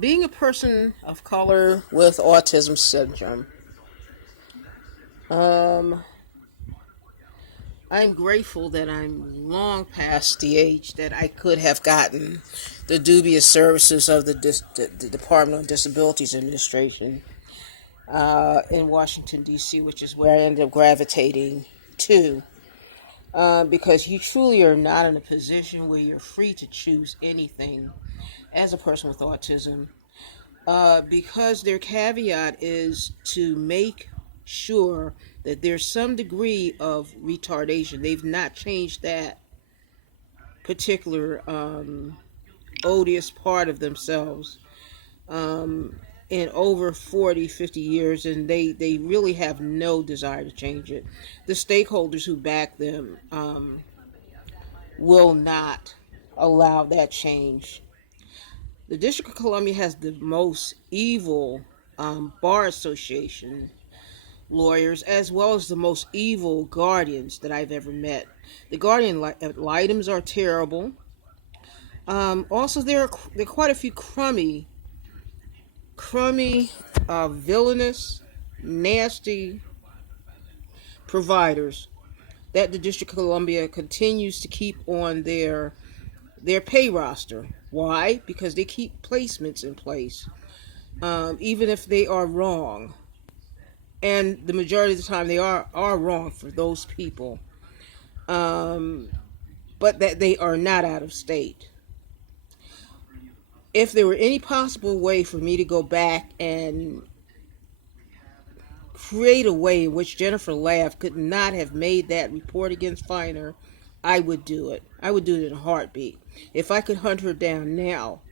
Being a person of color with autism syndrome, um, I'm grateful that I'm long past the age that I could have gotten the dubious services of the Department of Disabilities Administration in Washington, D.C., which is where I ended up gravitating to. Because you truly are not in a position where you're free to choose anything as a person with autism. Because their caveat is to make sure that there's some degree of retardation. They've not changed that particular odious part of themselves in over 40, 50 years, and they really have no desire to change it. The stakeholders who back them will not allow that change. The District of Columbia has the most evil bar association lawyers, as well as the most evil guardians that I've ever met. The guardian items are terrible. Also, there are quite a few crummy, villainous, nasty providers that the District of Columbia continues to keep on their pay roster. Why? Because they keep placements in place, even if they are wrong. And the majority of the time they are wrong for those people. But that they are not out of state. If there were any possible way for me to go back and create a way in which Jennifer Laff could not have made that report against Feiner, I would do it. I would do it in a heartbeat. If I could hunt her down now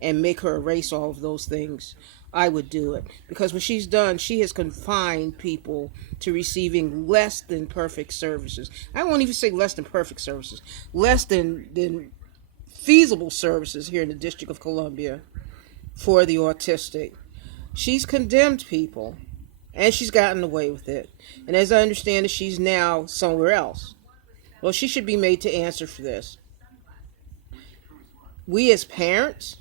and make her erase all of those things, I would do it. Because what she's done, she has confined people to receiving less than perfect services. I won't even say less than perfect services. Less than feasible services here in the District of Columbia for the autistic. She's condemned people, and she's gotten away with it. And as I understand it, she's now somewhere else. Well, she should be made to answer for this. We as parents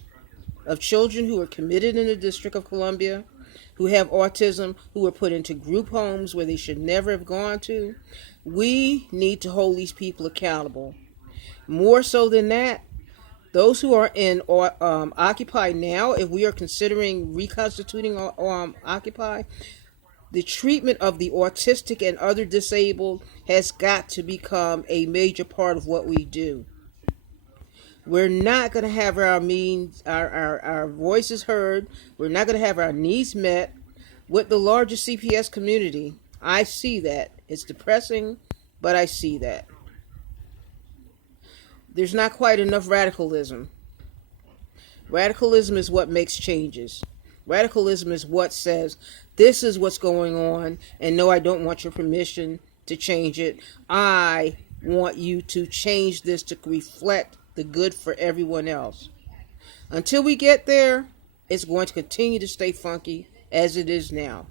of children who are committed in the District of Columbia, who have autism, who are put into group homes where they should never have gone to, we need to hold these people accountable. More so than that, those who are in Occupy now, if we are considering reconstituting Occupy, the treatment of the autistic and other disabled has got to become a major part of what we do. We're not going to have our voices heard. We're not going to have our needs met with the larger CPS community. I see that. It's depressing, but I see that. There's not quite enough radicalism. Radicalism is what makes changes. Radicalism is what says, this is what's going on, and no, I don't want your permission to change it. I want you to change this to reflect the good for everyone else. Until we get there, it's going to continue to stay funky as it is now.